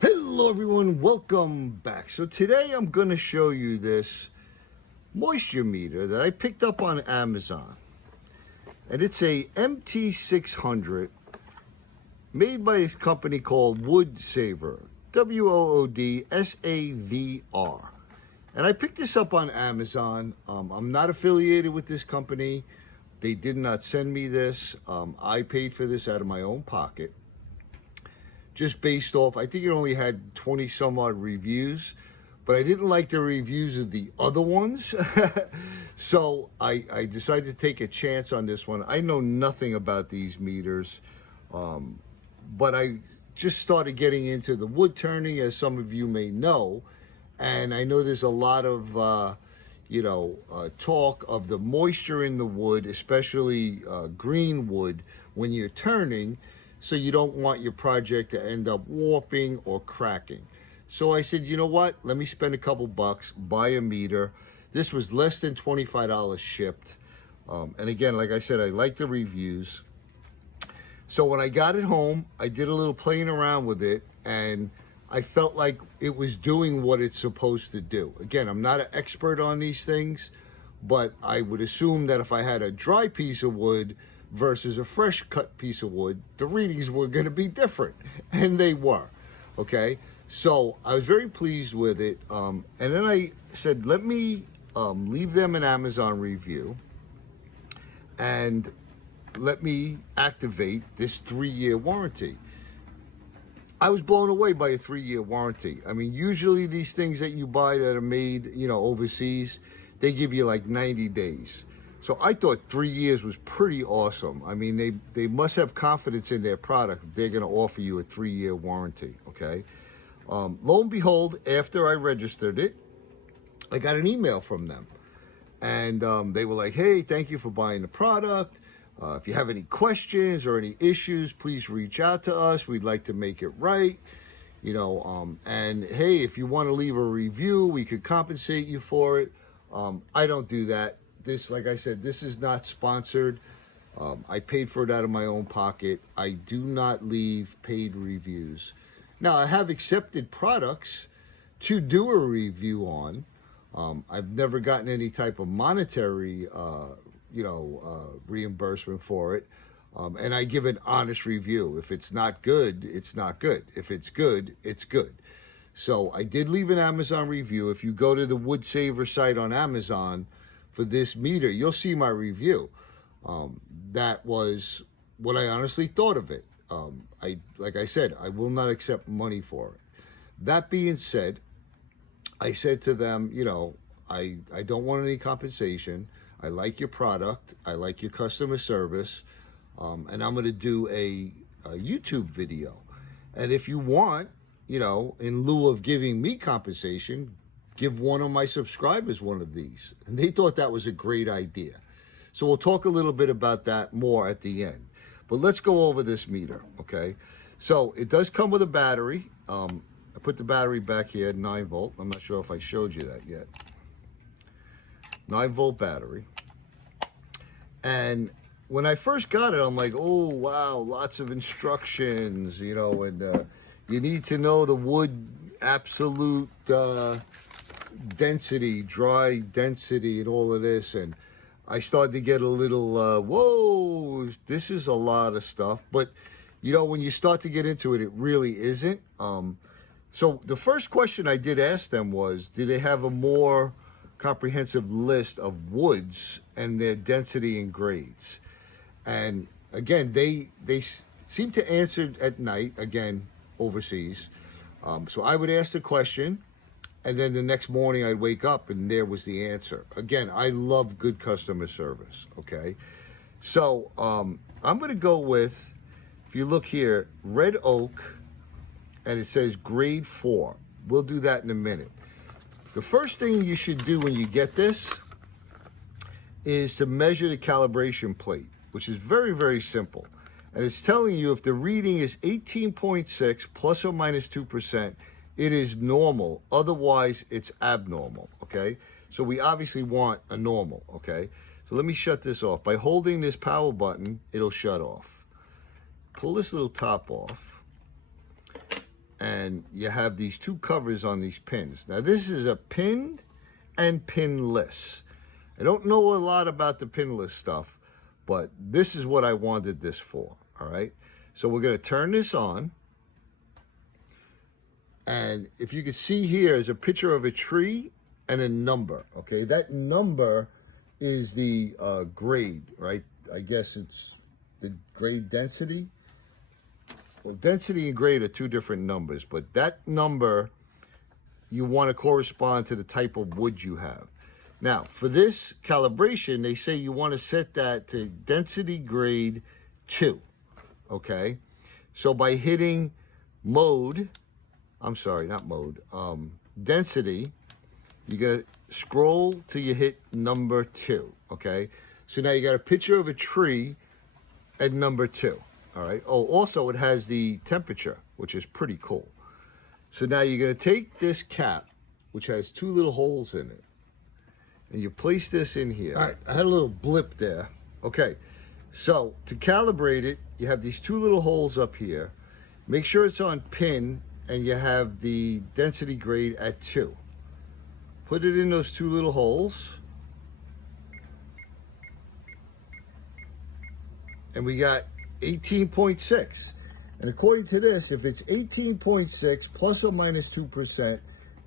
Hello everyone, welcome back. So today I'm going to show you this moisture meter that I picked up on Amazon. And it's a MT600 made by a company called Woodsavr, Woodsavr. And I picked this up on Amazon. I'm not affiliated with this company. They did not send me this. I paid for this out of my own pocket. Just based off, I think it only had 20 some odd reviews, but I didn't like the reviews of the other ones. So I decided to take a chance on this one. I know nothing about these meters, but I just started getting into the wood turning, as some of you may know. And I know there's a lot of, talk of the moisture in the wood, especially green wood, when you're turning. So you don't want your project to end up warping or cracking. So I said, you know what? Let me spend a couple bucks, buy a meter. This was less than $25 shipped. And again, like I said, I like the reviews. So when I got it home, I did a little playing around with it, and I felt like it was doing what it's supposed to do. Again, I'm not an expert on these things, but I would assume that if I had a dry piece of wood versus a fresh cut piece of wood, the readings were going to be different, and they were. Okay, so I was very pleased with it, and then I said, let me leave them an Amazon review and let me activate this 3-year warranty. I was blown away by a 3-year warranty. I mean, usually these things that you buy that are made, overseas, they give you like 90 days. So I thought 3 years was pretty awesome. I mean, they must have confidence in their product if they're going to offer you a 3-year warranty, okay? Lo and behold, after I registered it, I got an email from them. And they were like, hey, thank you for buying the product. If you have any questions or any issues, please reach out to us. We'd like to make it right. And hey, if you want to leave a review, we could compensate you for it. I don't do that. This, like I said, this is not sponsored. I paid for it out of my own pocket. I do not leave paid reviews. Now, I have accepted products to do a review on. I've never gotten any type of monetary, reimbursement for it. And I give an honest review. If it's not good, it's not good. If it's good, it's good. So I did leave an Amazon review. If you go to the Woodsavr site on Amazon for this meter, you'll see my review. That was what I honestly thought of it. Like I said, I will not accept money for it. That being said, I said to them, I don't want any compensation. I like your product. I like your customer service. And I'm going to do a YouTube video. And if you want, in lieu of giving me compensation, give one of my subscribers one of these. And they thought that was a great idea. So we'll talk a little bit about that more at the end. But let's go over this meter, okay? So it does come with a battery. I put the battery back here, 9 volt. I'm not sure if I showed you that yet. 9 volt battery. And when I first got it, I'm like, oh, wow, lots of instructions, and you need to know the wood absolute density, dry density, and all of this. And I started to get a little, whoa, this is a lot of stuff. But, when you start to get into it, it really isn't. So the first question I did ask them was, do they have a more comprehensive list of woods and their density and grades? And again, they seem to answer at night, again, overseas. So I would ask the question, and then the next morning I'd wake up and there was the answer. Again, I love good customer service, okay? So I'm going to go with, if you look here, red oak, and it says grade 4. We'll do that in a minute. The first thing you should do when you get this is to measure the calibration plate, which is very, very simple. And it's telling you if the reading is 18.6 plus or minus 2%, it is normal. Otherwise, it's abnormal, okay? So we obviously want a normal, okay? So let me shut this off. By holding this power button, it'll shut off. Pull this little top off, and you have these two covers on these pins. Now this is a pinned and pinless. I don't know a lot about the pinless stuff, but this is what I wanted this for, all right? So we're gonna turn this on, and if you can see here is a picture of a tree and a number, okay? That number is the grade, right? I guess it's the grade density. Well, density and grade are two different numbers, but that number you want to correspond to the type of wood you have. Now, for this calibration, they say you want to set that to density grade 2, okay? So by hitting mode, I'm sorry, not mode, density, you're going to scroll till you hit number 2, okay? So now you got a picture of a tree at number 2. All right. Oh, also it has the temperature, which is pretty cool. So now you're going to take this cap, which has two little holes in it, and you place this in here. All right. I had a little blip there. Okay. So to calibrate it, you have these two little holes up here. Make sure it's on pin, and you have the density grade at 2. Put it in those two little holes. And we got 18.6, and according to this, if it's 18.6 plus or minus 2%,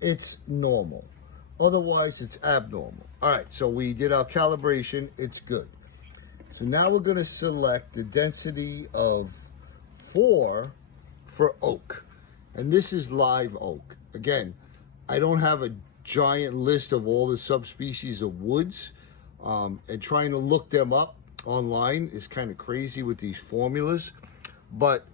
it's normal. Otherwise, it's abnormal. All right, so we did our calibration. It's good. So now we're going to select the density of 4 for oak, and this is live oak. Again, I don't have a giant list of all the subspecies of woods, and trying to look them up online is kind of crazy with these formulas, but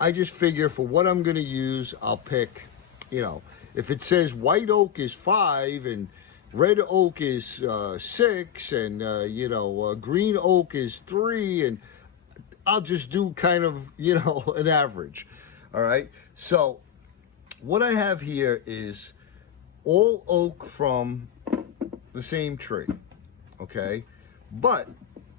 I just figure for what I'm going to use, I'll pick, you know, if it says white oak is 5 and red oak is 6 and green oak is 3, and I'll just do kind of, you know, an average. All right, so what I have here is all oak from the same tree, okay, but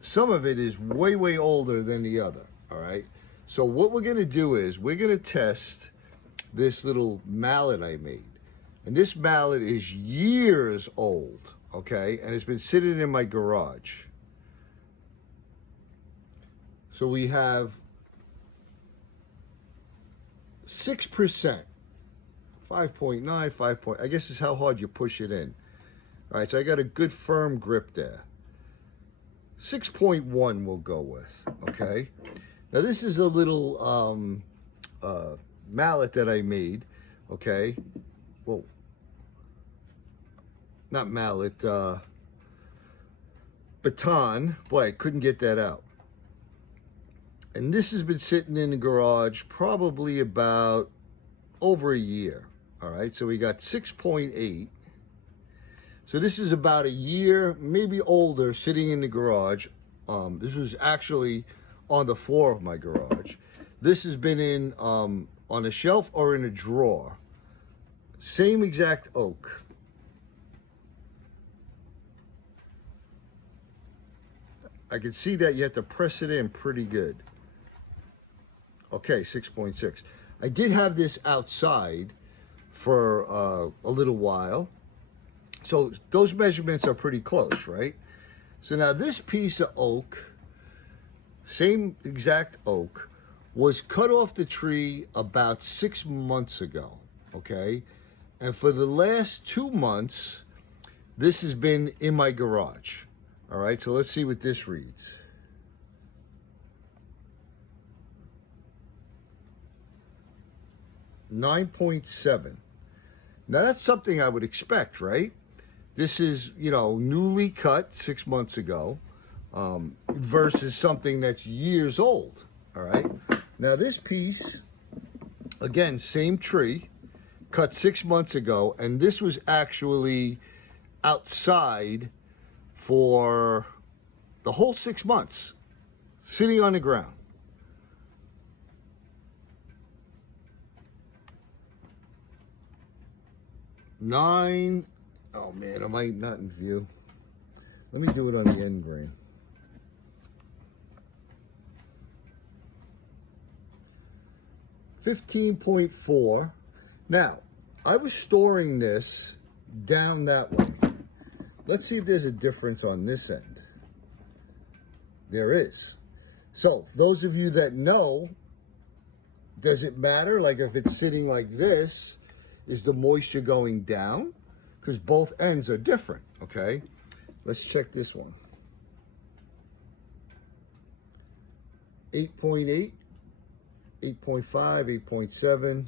some of it is way, way older than the other, all right? So what we're gonna do is we're gonna test this little mallet I made. And this mallet is years old, okay? And it's been sitting in my garage. So we have 6%, 5.9, 5 point, I guess is how hard you push it in. All right, so I got a good firm grip there. 6.1 we'll go with, okay? Now this is a little mallet that I made, okay? Well, not mallet, baton. Boy, I couldn't get that out. And this has been sitting in the garage probably about over a year, all right? So we got 6.8. So this is about a year, maybe older, sitting in the garage. This was actually on the floor of my garage. This has been in on a shelf or in a drawer. Same exact oak. I can see that you have to press it in pretty good. Okay, 6.6. I did have this outside for a little while. So those measurements are pretty close, right? So now this piece of oak, same exact oak, was cut off the tree about 6 months ago, okay? And for the last 2 months, this has been in my garage. All right, so let's see what this reads. .7. Now that's something I would expect, right? This is, you know, newly cut 6 months ago versus something that's years old, all right? Now this piece, again, same tree, cut 6 months ago, and this was actually outside for the whole 6 months, sitting on the ground. Oh man, am I not in view? Let me do it on the end grain. $15.4. Now, I was storing this down that way. Let's see if there's a difference on this end. There is. So, those of you that know, does it matter? Like if it's sitting like this, is the moisture going down? Because both ends are different, okay? Let's check this one. 8.8, 8.5, 8.7.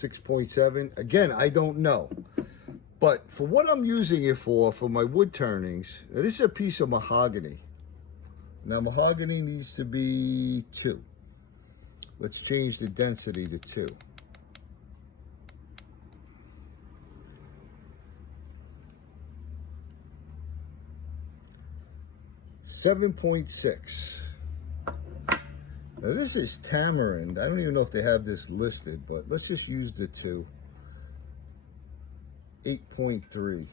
6.7. Again, I don't know. But for what I'm using it for my wood turnings, this is a piece of mahogany. Now, mahogany needs to be 2. Let's change the density to 2. $7.6. Now this is tamarind. I don't even know if they have this listed, but let's just use the 2. 8.3.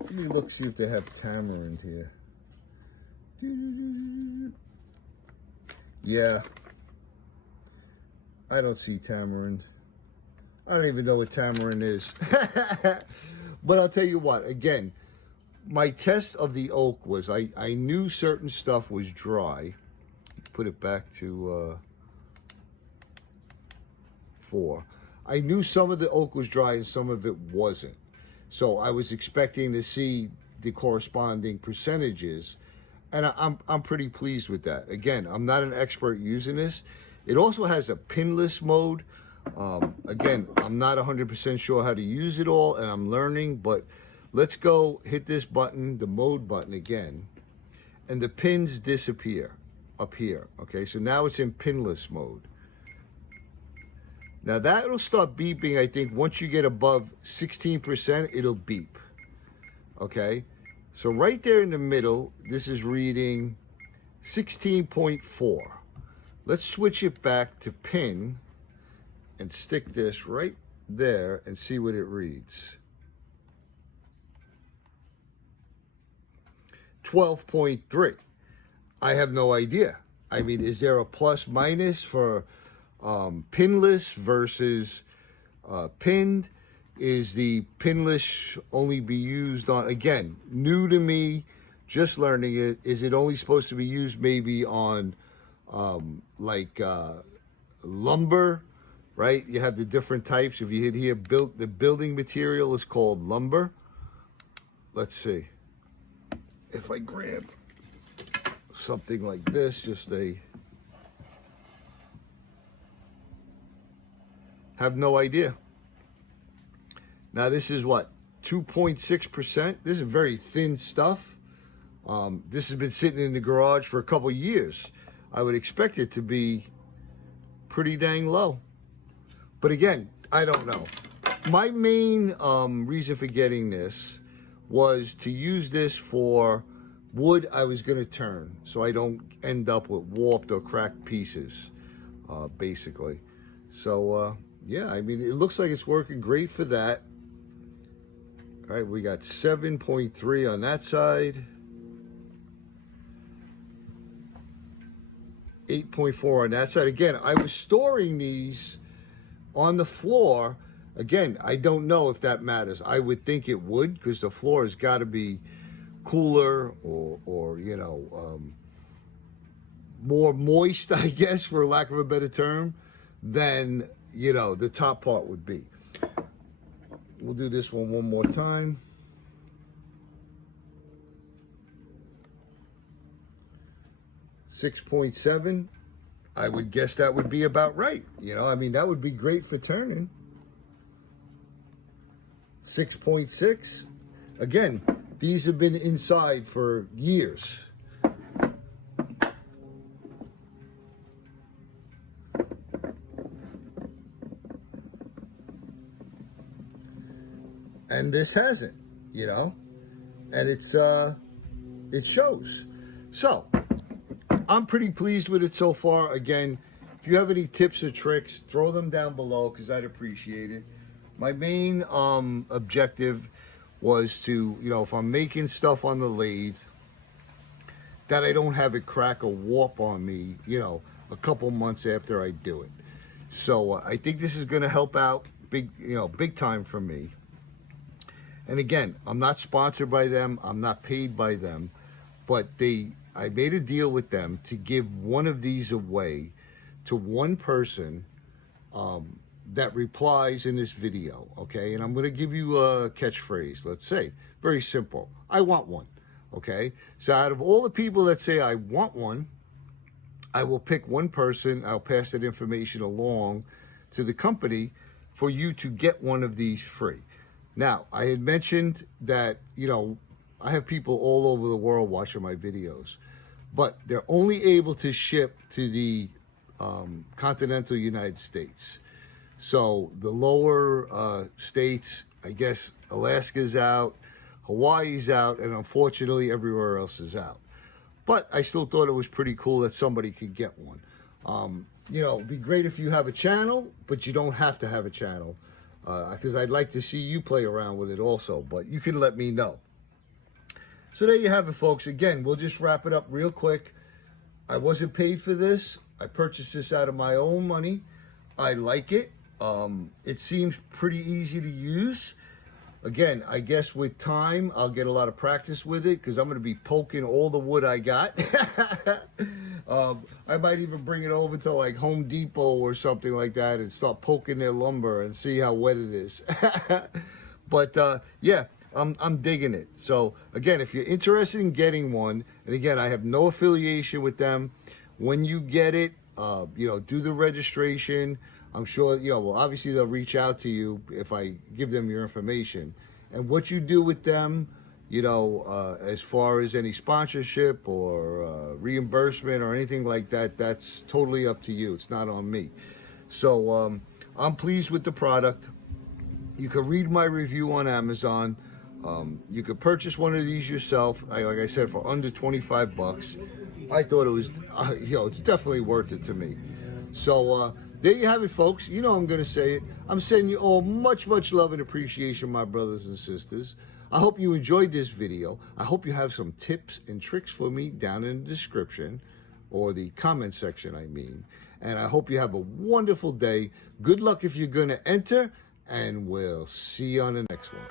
Let me look, see if they have tamarind here. Yeah. I don't see tamarind. I don't even know what tamarind is. But I'll tell you what, again, my test of the oak was I knew certain stuff was dry. Put it back to 4. I knew some of the oak was dry and some of it wasn't. So I was expecting to see the corresponding percentages, and I'm pretty pleased with that. Again, I'm not an expert using this. It also has a pinless mode. Again, I'm not 100% sure how to use it all, and I'm learning, but let's go hit this button, the mode button again, and the pins disappear up here. Okay, so now it's in pinless mode. Now that'll start beeping, I think, once you get above 16%, it'll beep. Okay, so right there in the middle, this is reading 16.4. Let's switch it back to pin and stick this right there and see what it reads. 12.3. I have no idea. I mean, is there a plus minus for pinless versus pinned? Is the pinless only be used on, again, new to me, just learning it, is it only supposed to be used maybe on lumber, right? You have the different types. If you hit here, the building material is called lumber. Let's see. If I grab something like this, just have no idea. Now this is what, 2.6%? This is very thin stuff. This has been sitting in the garage for a couple years. I would expect it to be pretty dang low. But again, I don't know. My main reason for getting this was to use this for wood I was going to turn, so I don't end up with warped or cracked pieces, basically. So, yeah, I mean, it looks like it's working great for that. All right, we got 7.3 on that side. 8.4 on that side. Again, I was storing these on the floor. Again, I don't know if that matters. I would think it would, because the floor has got to be cooler or you know, more moist, I guess, for lack of a better term, than, you know, the top part would be. We'll do this one more time. $6.7. I would guess that would be about right. You know, I mean, that would be great for turning. 6.6. Again, these have been inside for years. And this hasn't, you know, and it shows. So I'm pretty pleased with it so far. Again, if you have any tips or tricks, throw them down below, because I'd appreciate it. My main objective was to, you know, if I'm making stuff on the lathe, that I don't have it crack or warp on me, you know, a couple months after I do it. So I think this is going to help out big time for me. And again, I'm not sponsored by them. I'm not paid by them, but I made a deal with them to give one of these away to one person that replies in this video, okay? And I'm going to give you a catchphrase, let's say. Very simple. I want one, okay? So out of all the people that say I want one, I will pick one person. I'll pass that information along to the company for you to get one of these free. Now, I had mentioned that, you know, I have people all over the world watching my videos, but they're only able to ship to the continental United States. So the lower states, I guess Alaska's out, Hawaii's out, and unfortunately everywhere else is out. But I still thought it was pretty cool that somebody could get one. You know, it'd be great if you have a channel, but you don't have to have a channel, because I'd like to see you play around with it also, but you can let me know. So there you have it, folks. Again, we'll just wrap it up real quick. I wasn't paid for this. I purchased this out of my own money. I like it. It seems pretty easy to use. Again, I guess with time, I'll get a lot of practice with it because I'm going to be poking all the wood I got. I might even bring it over to like Home Depot or something like that and start poking their lumber and see how wet it is. But yeah, I'm digging it. So again, if you're interested in getting one, and again, I have no affiliation with them. When you get it, you know, do the registration. I'm sure, you know, well, obviously they'll reach out to you if I give them your information. And what you do with them, you know, as far as any sponsorship or reimbursement or anything like that, that's totally up to you. It's not on me. So I'm pleased with the product. You can read my review on Amazon. You could purchase one of these yourself, like I said, for under 25 bucks. I thought it was, you know, it's definitely worth it to me. So there you have it, folks. You know I'm going to say it. I'm sending you all much, much love and appreciation, my brothers and sisters. I hope you enjoyed this video. I hope you have some tips and tricks for me down in the description, or the comment section, I mean. And I hope you have a wonderful day. Good luck if you're going to enter, and we'll see you on the next one.